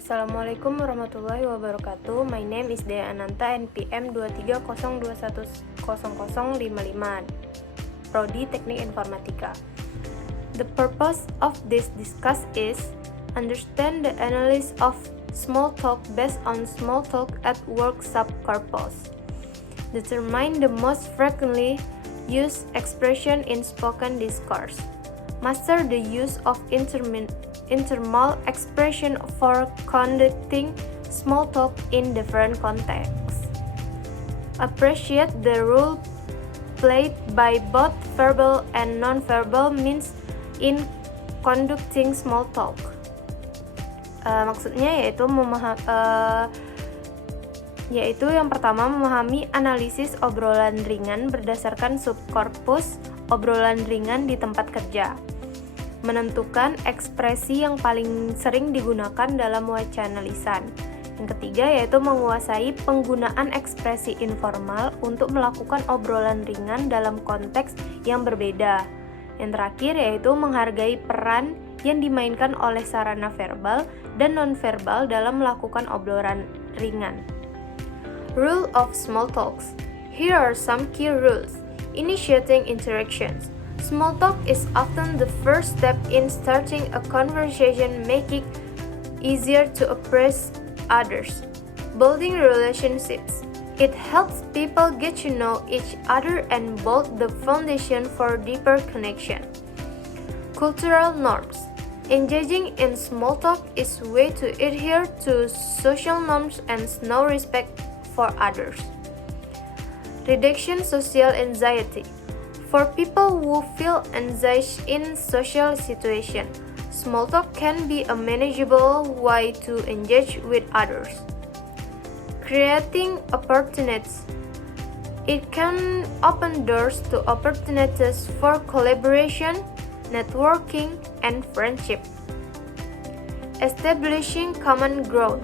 Assalamualaikum warahmatullahi wabarakatuh. My name is Dea Ananta, NPM 2302100055, Prodi Teknik Informatika. The purpose of this discuss is understand the analysis of small talk based on small talk at work subcorpus. Determine the most frequently used expression in spoken discourse. Master the use of informal expression for conducting small talk in different contexts. Appreciate the role played by both verbal and non-verbal means in conducting small talk. Maksudnya yaitu yang pertama memahami analisis obrolan ringan berdasarkan subkorpus obrolan ringan di tempat kerja. Menentukan ekspresi yang paling sering digunakan dalam wacana lisan. Yang ketiga yaitu menguasai penggunaan ekspresi informal untuk melakukan obrolan ringan dalam konteks yang berbeda. Yang terakhir yaitu menghargai peran yang dimainkan oleh sarana verbal dan nonverbal dalam melakukan obrolan ringan. Rule of small talks. Here are some key rules. Initiating interactions. Small talk is often the first step in starting a conversation, making it easier to appraise others. Building relationships. It helps people get to know each other and build the foundation for deeper connection. Cultural norms. Engaging in small talk is a way to adhere to social norms and show respect for others. Reduction social anxiety. For people who feel anxious in social situations, small talk can be a manageable way to engage with others. Creating opportunities. It can open doors to opportunities for collaboration, networking, and friendship. Establishing common ground.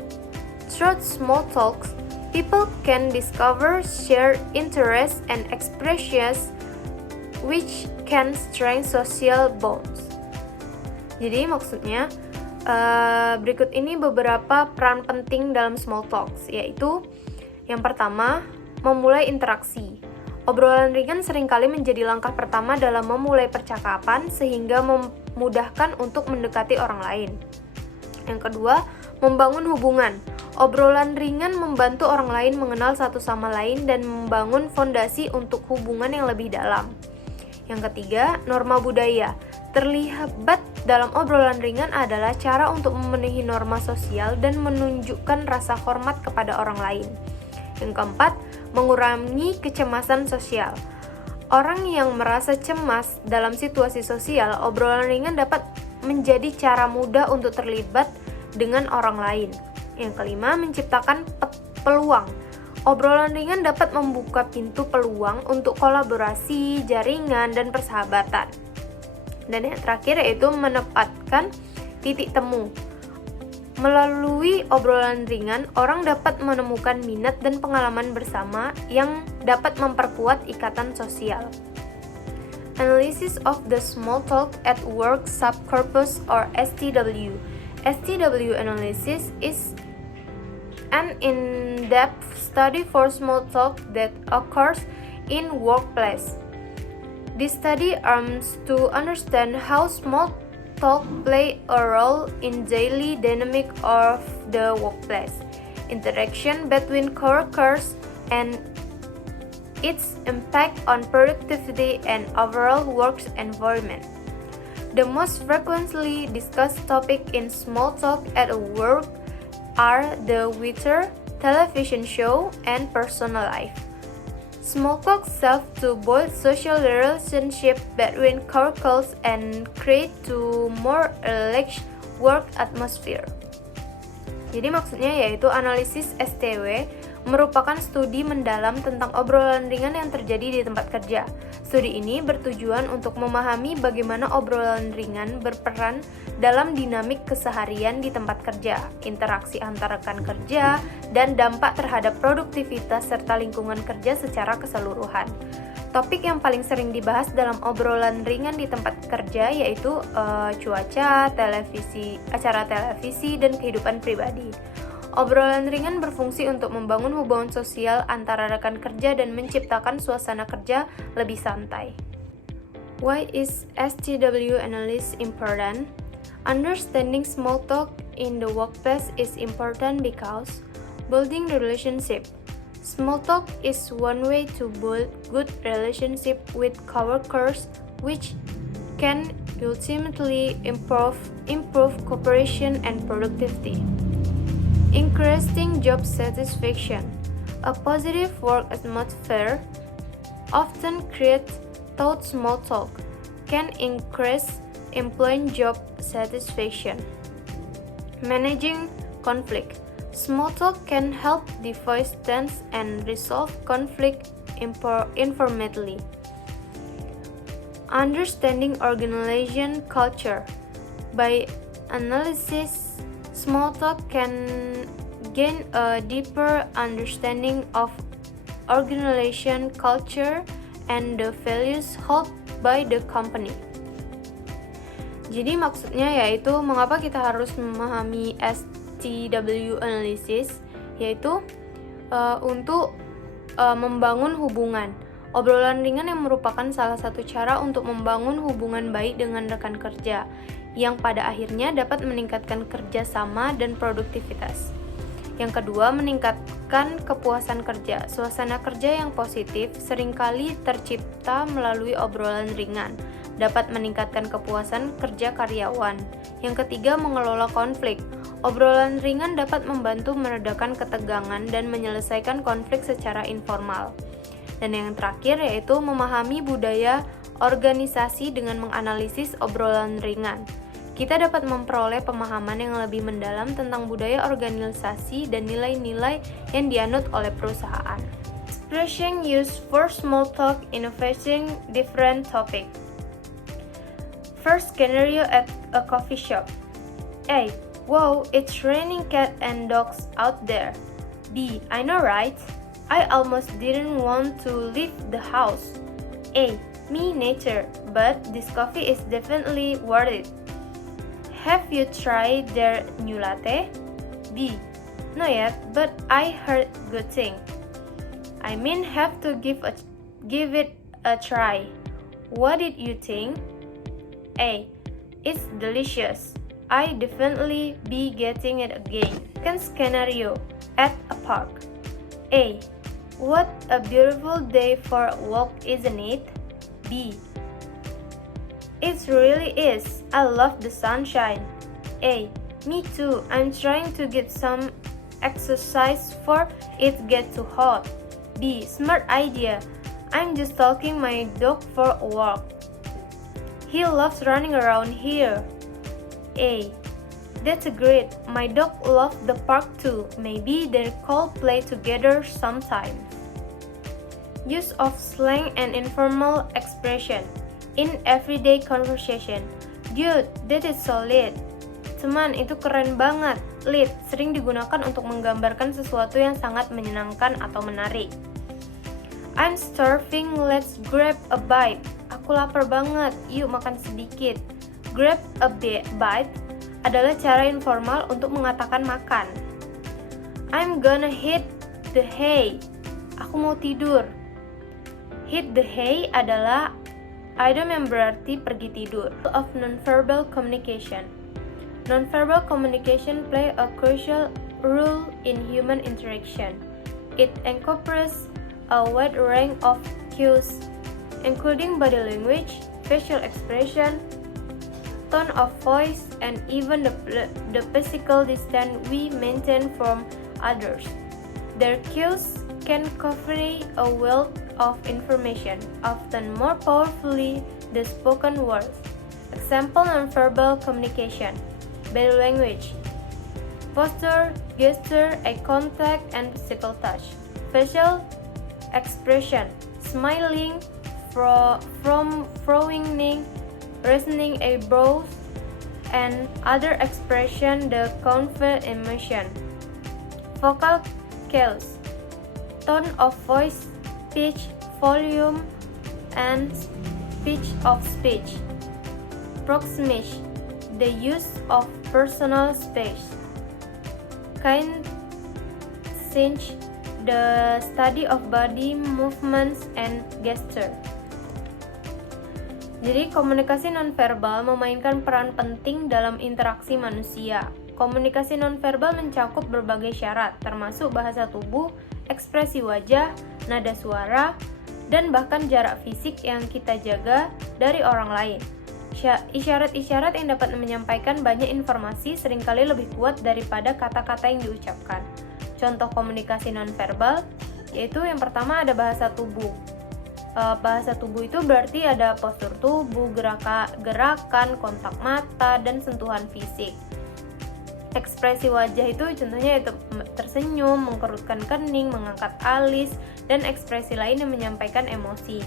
Through small talks, people can discover shared interests and expressions which can strengthen social bonds. Jadi maksudnya berikut ini beberapa peran penting dalam small talks, yaitu yang pertama, memulai interaksi. Obrolan ringan seringkali menjadi langkah pertama dalam memulai percakapan sehingga memudahkan untuk mendekati orang lain. Yang kedua, membangun hubungan. Obrolan ringan membantu orang lain mengenal satu sama lain dan membangun fondasi untuk hubungan yang lebih dalam. Yang ketiga, norma budaya. Terlibat dalam obrolan ringan adalah cara untuk memenuhi norma sosial dan menunjukkan rasa hormat kepada orang lain. Yang keempat, mengurangi kecemasan sosial. Orang yang merasa cemas dalam situasi sosial, obrolan ringan dapat menjadi cara mudah untuk terlibat dengan orang lain. Yang kelima, menciptakan peluang. Obrolan ringan dapat membuka pintu peluang untuk kolaborasi, jaringan, dan persahabatan. Dan yang terakhir yaitu menempatkan titik temu. Melalui obrolan ringan, orang dapat menemukan minat dan pengalaman bersama yang dapat memperkuat ikatan sosial. Analysis of the small talk at work subcorpus or STW. STW analysis is an in-depth study for small talk that occurs in workplace. This study aims to understand how small talk play a role in daily dynamic of the workplace, interaction between coworkers, and its impact on productivity and overall work environment. The most frequently discussed topic in small talk at work are the weather, television show, and personal life. Small talk serves to build social relationship between coworkers and create to more relaxed work atmosphere. Jadi maksudnya yaitu analisis STW merupakan studi mendalam tentang obrolan ringan yang terjadi di tempat kerja. Studi ini bertujuan untuk memahami bagaimana obrolan ringan berperan dalam dinamik keseharian di tempat kerja, interaksi antar rekan kerja, dan dampak terhadap produktivitas serta lingkungan kerja secara keseluruhan. Topik yang paling sering dibahas dalam obrolan ringan di tempat kerja yaitu cuaca, acara televisi, dan kehidupan pribadi. Obrolan ringan berfungsi untuk membangun hubungan sosial antara rekan kerja dan menciptakan suasana kerja lebih santai. Why is STW analysis important? Understanding small talk in the workplace is important because building relationship. Small talk is one way to build good relationship with coworkers, which can ultimately improve cooperation and productivity. Increasing job satisfaction. A positive work atmosphere often creates thought small talk can increase employee job satisfaction. Managing conflict. Small talk can help diffuse tense and resolve conflict informally. Understanding organization culture. By analysis, small talk can gain a deeper understanding of organization culture and the values held by the company. Jadi maksudnya yaitu mengapa kita harus memahami STW analysis, yaitu untuk membangun hubungan. Obrolan ringan yang merupakan salah satu cara untuk membangun hubungan baik dengan rekan kerja, yang pada akhirnya dapat meningkatkan kerjasama dan produktivitas. Yang kedua, meningkatkan kepuasan kerja. Suasana kerja yang positif seringkali tercipta melalui obrolan ringan, dapat meningkatkan kepuasan kerja karyawan. Yang ketiga, mengelola konflik. Obrolan ringan dapat membantu meredakan ketegangan dan menyelesaikan konflik secara informal. Dan yang terakhir yaitu memahami budaya organisasi dengan menganalisis obrolan ringan. Kita dapat memperoleh pemahaman yang lebih mendalam tentang budaya organisasi dan nilai-nilai yang dianut oleh perusahaan. Expression used for small talk in addressing different topic. First scenario at a coffee shop. A. Wow, it's raining cats and dogs out there. B. I know, right? I almost didn't want to leave the house. A. Me neither, but this coffee is definitely worth it. Have you tried their new latte? B. Not yet, but I heard good thing. I mean, have to give it a try. What did you think? A. It's delicious. I definitely be getting it again. Second scenario, at a park. A. What a beautiful day for a walk, isn't it? B. It really is. I love the sunshine. A. Me too. I'm trying to get some exercise for it get too hot. B. Smart idea. I'm just taking my dog for a walk. He loves running around here. A. That's great. My dog loves the park too. Maybe they could play together sometime. Use of slang and informal expression in everyday conversation. Dude, that is solid. Teman, itu keren banget. Lit, sering digunakan untuk menggambarkan sesuatu yang sangat menyenangkan atau menarik. I'm starving, let's grab a bite. Aku lapar banget, yuk makan sedikit. Grab a bite adalah cara informal untuk mengatakan makan. I'm gonna hit the hay. Aku mau tidur. Hit the hay adalah item yang berarti pergi tidur. Of nonverbal communication. Nonverbal communication play a crucial role in human interaction. It encompasses a wide range of cues, including body language, facial expression, tone of voice, and even the physical distance we maintain from others. Their cues can convey a wealth of information, often more powerfully than spoken words. Example nonverbal communication. Body language. Posture, gesture, eye contact, and physical touch. Facial expression. Smiling, frowning, raising eyebrows, and other expression that convey emotion. Vocal cues. Tone of voice, pitch, volume, and speech of speech. Proximation, the use of personal space. Kinesthesia, the study of body movements and gesture. Jadi komunikasi nonverbal memainkan peran penting dalam interaksi manusia. Komunikasi nonverbal mencakup berbagai syarat, termasuk bahasa tubuh, ekspresi wajah, nada suara, dan bahkan jarak fisik yang kita jaga dari orang lain. Isyarat-isyarat yang dapat menyampaikan banyak informasi seringkali lebih kuat daripada kata-kata yang diucapkan. Contoh komunikasi nonverbal yaitu yang pertama ada bahasa tubuh. Bahasa tubuh itu berarti ada postur tubuh, gerakan, kontak mata, dan sentuhan fisik. Ekspresi wajah itu contohnya itu tersenyum, mengkerutkan kening, mengangkat alis, dan ekspresi lain yang menyampaikan emosi.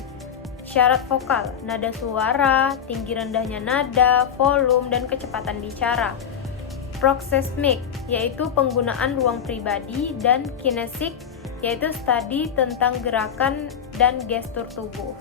Syarat vokal, nada suara, tinggi rendahnya nada, volume, dan kecepatan bicara. Proxemic, yaitu penggunaan ruang pribadi, dan kinesik, yaitu studi tentang gerakan dan gestur tubuh.